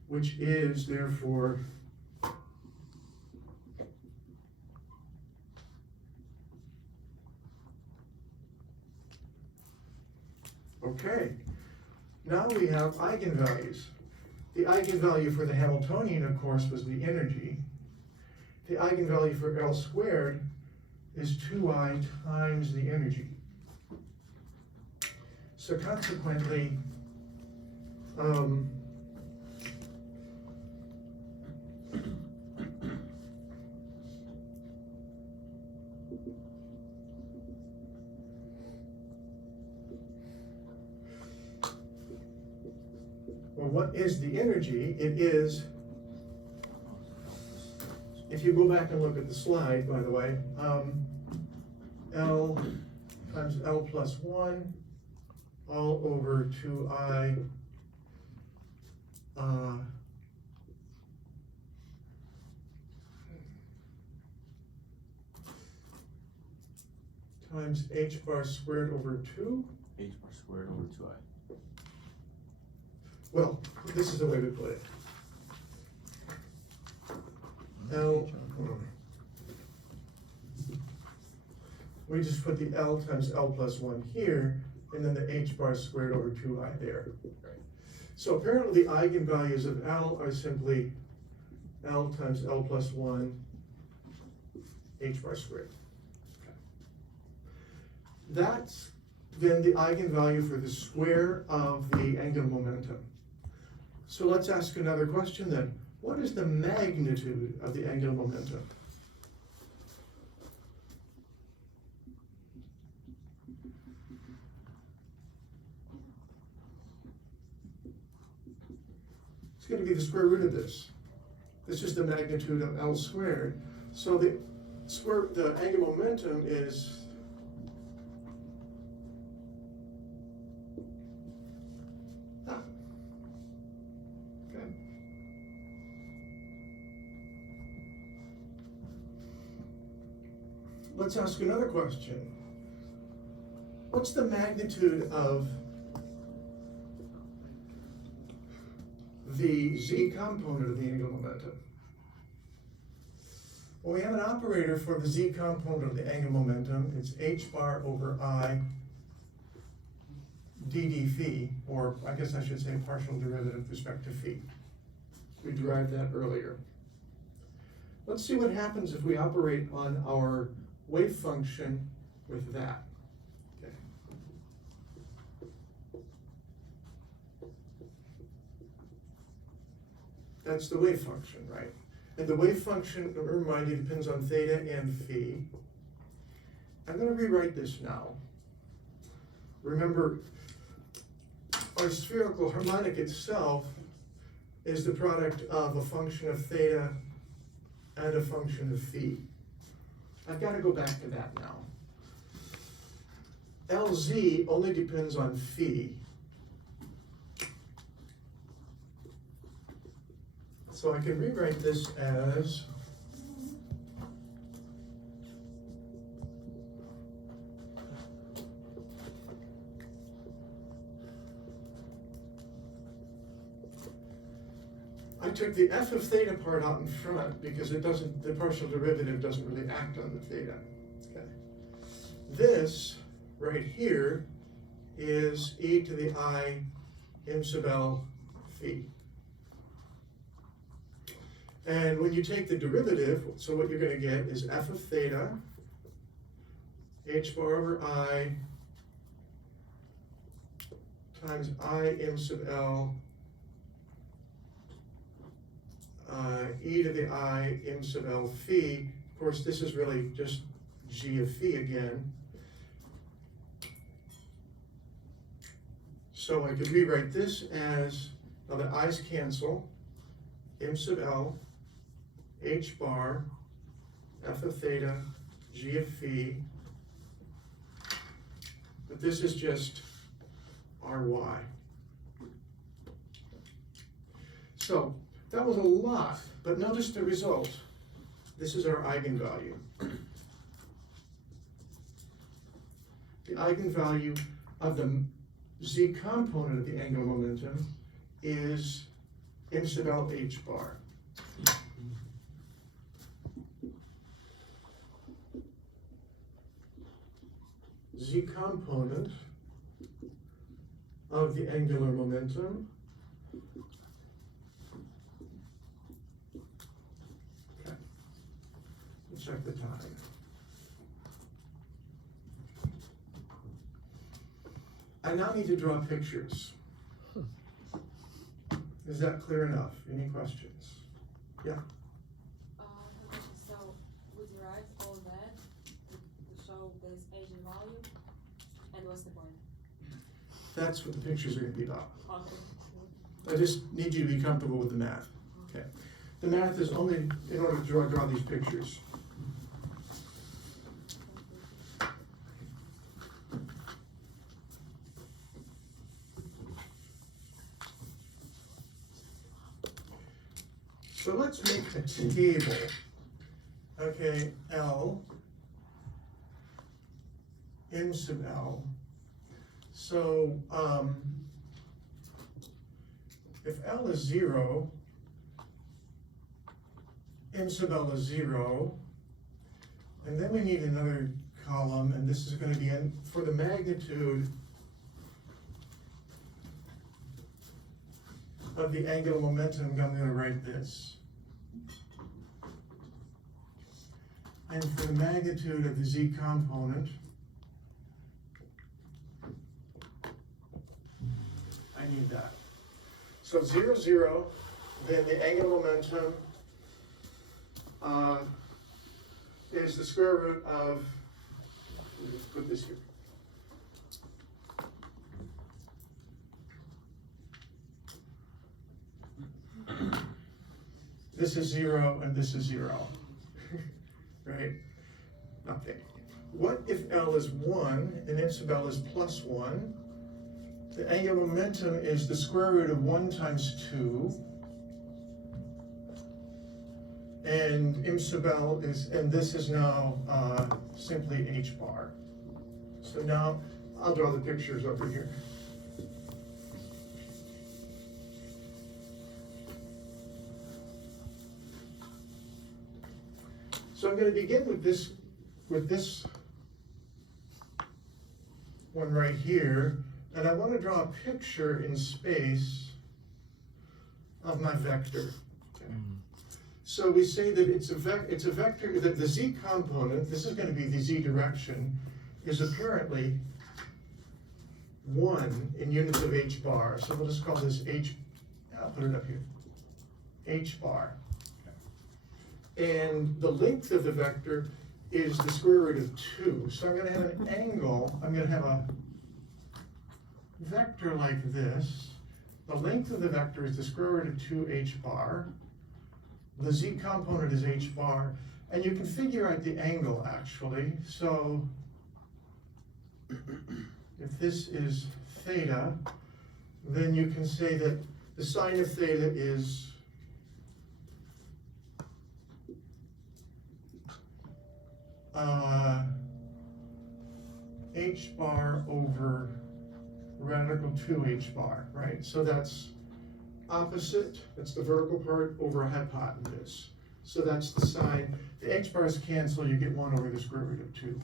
which is therefore okay. Now we have eigenvalues. The eigenvalue for the Hamiltonian, of course, was the energy. The eigenvalue for L squared is 2i times the energy. So consequently, well, what is the energy? It is, if you go back and look at the slide, by the way, L times L plus 1 all over 2i times h bar squared over 2. H bar squared over 2i. Well, this is the way we put it. L, we just put the L times L plus 1 here, and then the H bar squared over 2I there. Right. So apparently the eigenvalues of L are simply L times L plus 1 H bar squared. Okay. That's then the eigenvalue for the square of the angular momentum. So let's ask another question then. What is the magnitude of the angular momentum? It's going to be the square root of this. This is the magnitude of L squared. So the angular momentum is okay. Let's ask another question. What's the magnitude of the z component of the angular momentum? Well, we have an operator for the z component of the angular momentum. It's h bar over I dd phi, or I guess I should say partial derivative with respect to phi. We derived that earlier. Let's see what happens if we operate on our wave function with that. Okay. That's the wave function, right? And the wave function, remind you, depends on theta and phi. I'm going to rewrite this now. Remember, our spherical harmonic itself is the product of a function of theta and a function of phi. I've got to go back to that now. Lz only depends on phi. So I can rewrite this as I took the f of theta part out in front because it doesn't, the partial derivative doesn't really act on the theta. Okay. This right here is e to the I m sub L phi. And when you take the derivative, so what you're going to get is f of theta h bar over I times I m sub L e to the I m sub L phi. Of course, this is really just g of phi again. So I could rewrite this as, now the i's cancel, m sub L h bar f of theta g of phi, but this is just ry. So that was a lot, but notice the result. This is our eigenvalue. The eigenvalue of the z component of the angular momentum is m sub L h bar. Z component of the angular momentum check the time. I now need to draw pictures. Is that clear enough? Any questions? Yeah? So we derive all that to show this eigenvalue, and what's the point? That's what the pictures are going to be about. Okay. I just need you to be comfortable with the math. Okay. The math is only in order to draw these pictures. So let's make a table. Okay, L, m sub L. So if L is 0, m sub L is 0, and then we need another column, and this is gonna be in, for the magnitude of the angular momentum, I'm gonna write this. And for the magnitude of the z component, I need that. So 0, 0, then the angular momentum is the square root of, let me just put this here. This is 0 and this is 0, right? Okay. What if L is 1 and M sub L is plus 1? The angular momentum is the square root of 1 times 2. And M sub L is, and this is now simply H bar. So now I'll draw the pictures over here. So I'm going to begin with this one right here, and I want to draw a picture in space of my vector. Okay. So we say that it's a vector, that the z component, this is going to be the z direction, is apparently 1 in units of h bar. So we'll just call this h, I'll put it up here, h bar. And the length of the vector is the square root of 2. So I'm going to have an angle, I'm going to have a vector like this. The length of the vector is the square root of 2h bar. The z component is h bar. And you can figure out the angle actually. So if this is theta, then you can say that the sine of theta is h bar over radical 2h bar, right? So that's opposite, that's the vertical part, over hypotenuse. So that's the sine. The h bars cancel, you get 1 over the square root of 2.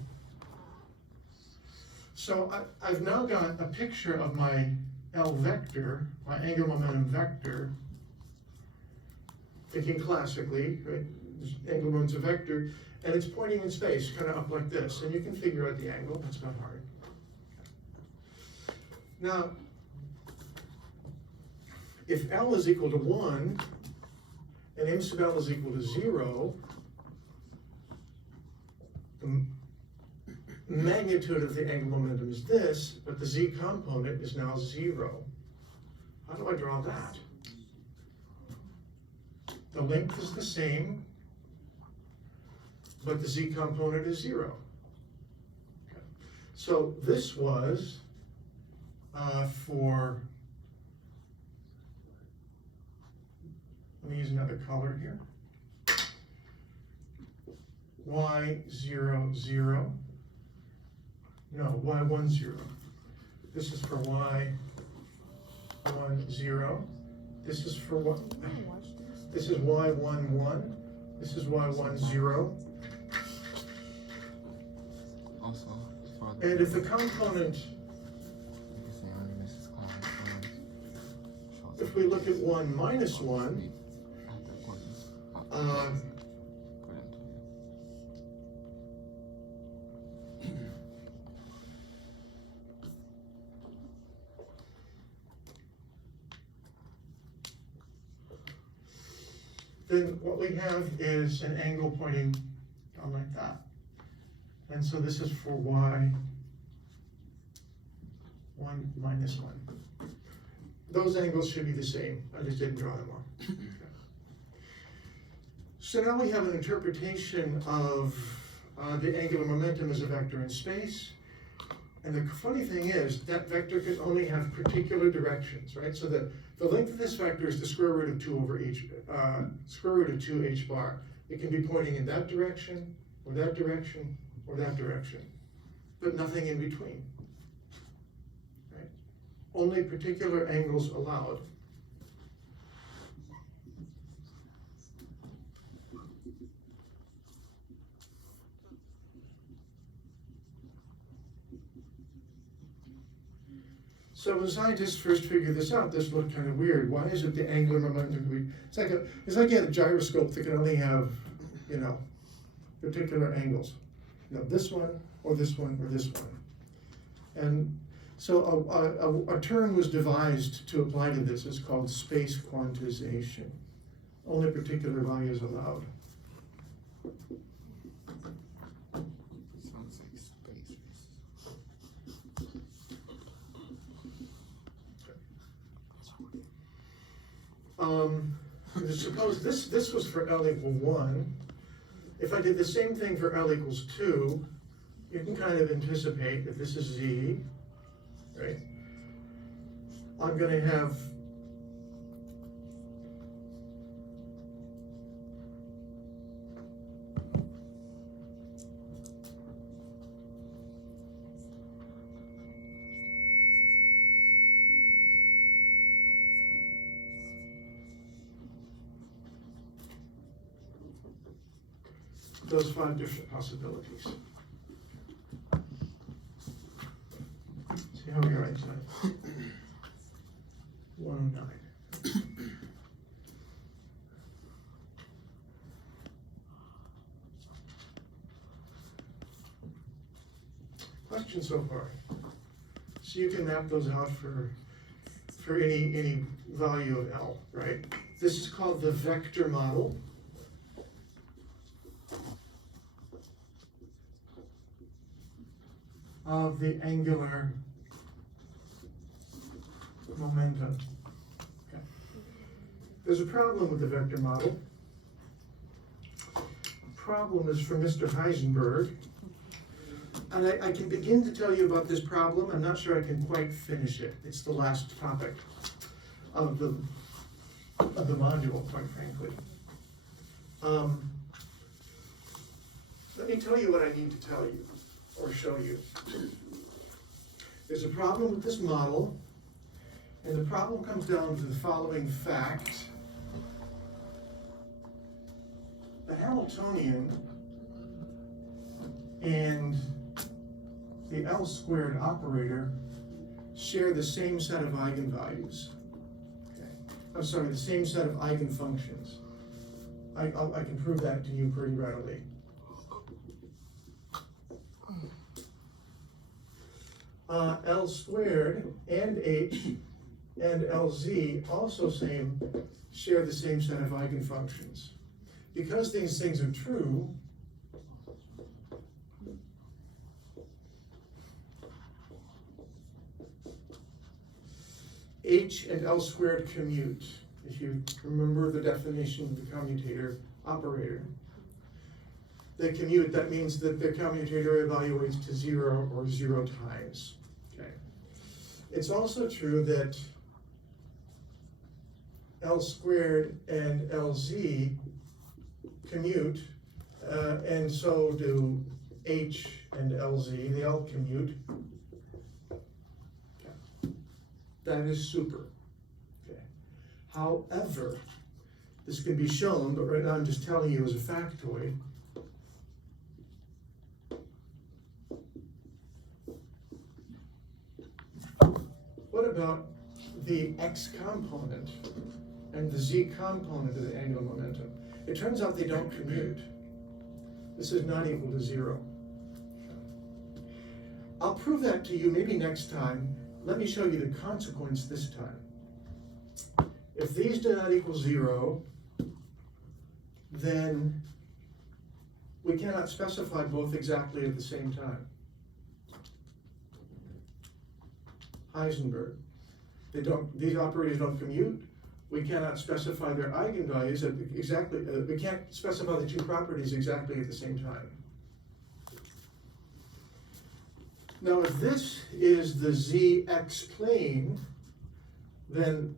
So I've now got a picture of my L vector, my angular momentum vector, thinking classically, right? Angular momentum's a vector, and it's pointing in space, kind of up like this, and you can figure out the angle, that's not hard. Now, if L is equal to 1, and M sub L is equal to 0, the magnitude of the angular momentum is this, but the z component is now 0. How do I draw that? The length is the same, but the z component is 0. Okay. So this was for, let me use another color here, y0, 0. No, y1, 0. This is for y1, 0. This is for what? This is y1, 1. This is y1, 0. Also, And if the component, if we look at 1 minus 1, then what we have is an angle pointing down like that. And so this is for y 1 minus 1. Those angles should be the same. I just didn't draw them on. So now we have an interpretation of the angular momentum as a vector in space. And the funny thing is, that vector can only have particular directions, right? So the length of this vector is the square root of 2 over h, square root of 2 h bar. It can be pointing in that direction, or that direction, or that direction, but nothing in between, right? Only particular angles allowed. So when scientists first figured this out, this looked kind of weird. Why is it the angular momentum? It's like you had a gyroscope that can only have, particular angles. This one, or this one, or this one. And so a term was devised to apply to this. It's called space quantization. Only particular values allowed. Sounds like space. Suppose this was for L equal 1. If I did the same thing for L equals 2, you can kind of anticipate that this is Z, right? I'm going to have those 5 different possibilities. See how we write tonight? 109. Question so far? So you can map those out for any value of L, right? This is called the vector model. Of the angular momentum. Okay. There's a problem with the vector model. The problem is from Mr. Heisenberg. And I can begin to tell you about this problem. I'm not sure I can quite finish it. It's the last topic of the module, quite frankly. Let me tell you what I need to tell you, or show you. There's a problem with this model, and the problem comes down to the following fact. The Hamiltonian and the L squared operator share the same set of eigenvalues. Okay. I'm sorry, the same set of eigenfunctions. I can prove that to you pretty readily. L squared and H and LZ also share the same set of eigenfunctions. Because these things are true, H and L squared commute. If you remember the definition of the commutator operator. They commute, that means that the commutator evaluates to 0 or 0 times. Okay. It's also true that L squared and LZ commute, and so do H and LZ, they all commute. Okay. That is super. Okay. However, this can be shown, but right now I'm just telling you as a factoid. What about the x component and the z component of the angular momentum? It turns out they don't commute. This is not equal to 0. I'll prove that to you maybe next time. Let me show you the consequence this time. If these do not equal 0, then we cannot specify both exactly at the same time. Heisenberg. These operators don't commute. We cannot specify their eigenvalues exactly. We can't specify the two properties exactly at the same time. Now, if this is the zx plane, then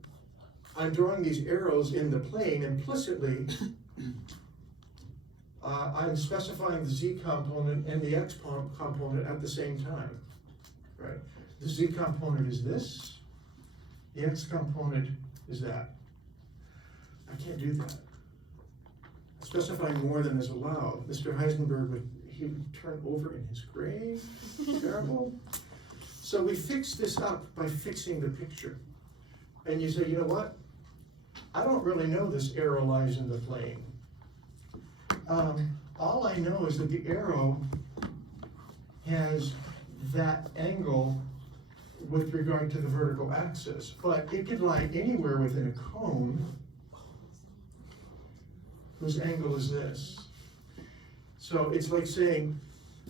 I'm drawing these arrows in the plane implicitly. I'm specifying the z component and the x component at the same time, right? The z component is this, the x component is that. I can't do that. Specifying more than is allowed. Mr. Heisenberg would turn over in his grave. Terrible. So we fix this up by fixing the picture. And you say, you know what? I don't really know this arrow lies in the plane. All I know is that the arrow has that angle with regard to the vertical axis, but it could lie anywhere within a cone whose angle is this. So it's like saying,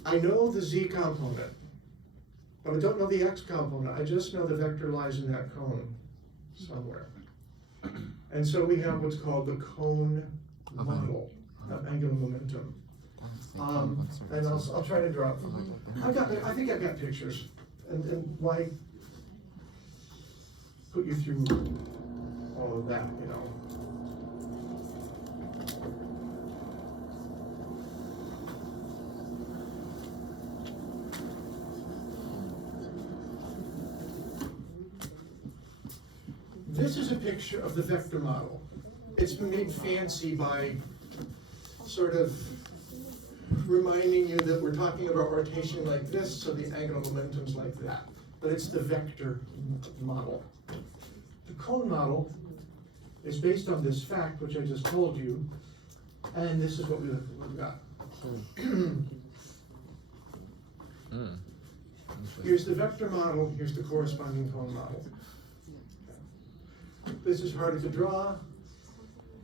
I know the z component, but I don't know the x component. I just know the vector lies in that cone somewhere. And so we have what's called the cone model of angular momentum. And I'll try to draw it. I think I've got pictures. And why put you through all of that, you know? This is a picture of the vector model. It's been made fancy by sort of reminding you that we're talking about rotation like this, so the angular momentum's like that. But it's the vector model. The cone model is based on this fact, which I just told you, and this is what we've got. Here's the vector model, here's the corresponding cone model. This is harder to draw.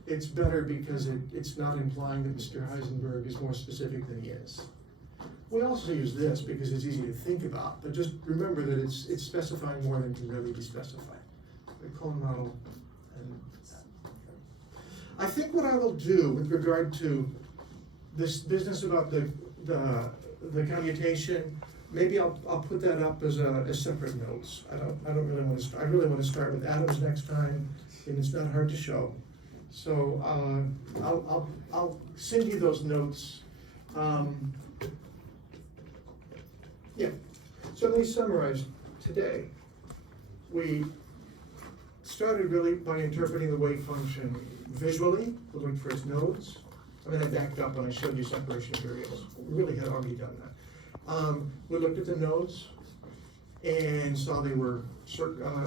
It's better because it's not implying that Mr. Heisenberg is more specific than he is. We also use this because it's easy to think about, but just remember that it's specifying more than can really be specified. The cone model and that. I think what I will do with regard to this business about the commutation, maybe I'll put that up as separate notes. I don't really want to. I really want to start with atoms next time, and it's not hard to show. So I'll send you those notes. Yeah. So let me summarize. Today, we started really by interpreting the wave function visually. We looked for its nodes. I mean, I backed up when I showed you separation of variables. We really had already done that. We looked at the nodes and saw they were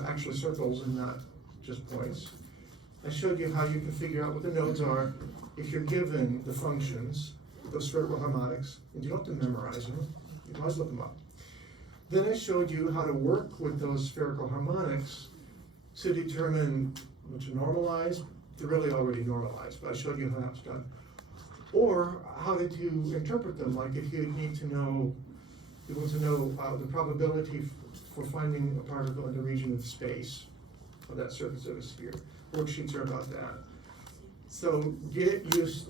actually circles and not just points. I showed you how you can figure out what the nodes are if you're given the functions, those spherical harmonics, and you don't have to memorize them. You can always look them up. Then I showed you how to work with those spherical harmonics to determine which are normalized. They're really already normalized, but I showed you how that's done. Or how to interpret them, like if you need to know, you want to know the probability for finding a particle in the region of space of that surface of a sphere. Worksheets are about that. So get used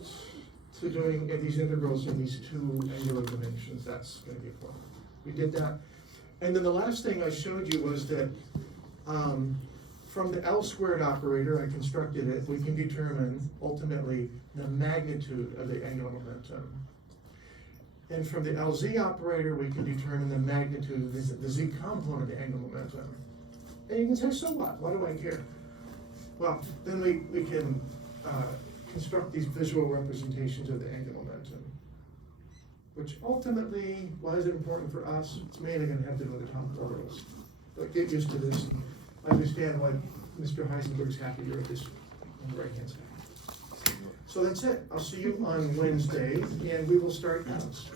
to doing these integrals in these two angular dimensions. That's going to be important. We did that. And then the last thing I showed you was that from the L squared operator, I constructed it, we can determine ultimately the magnitude of the angular momentum. And from the LZ operator, we can determine the magnitude of the Z component of the angular momentum. And you can say, so what? Why do I care? Well, then we can construct these visual representations of the angular momentum, which ultimately, why is it important for us? It's mainly going to have to do with the top orbitals. But get used to this and understand why Mr. Heisenberg's happy you're at this on the right-hand side. So that's it. I'll see you on Wednesday, and we will start atoms.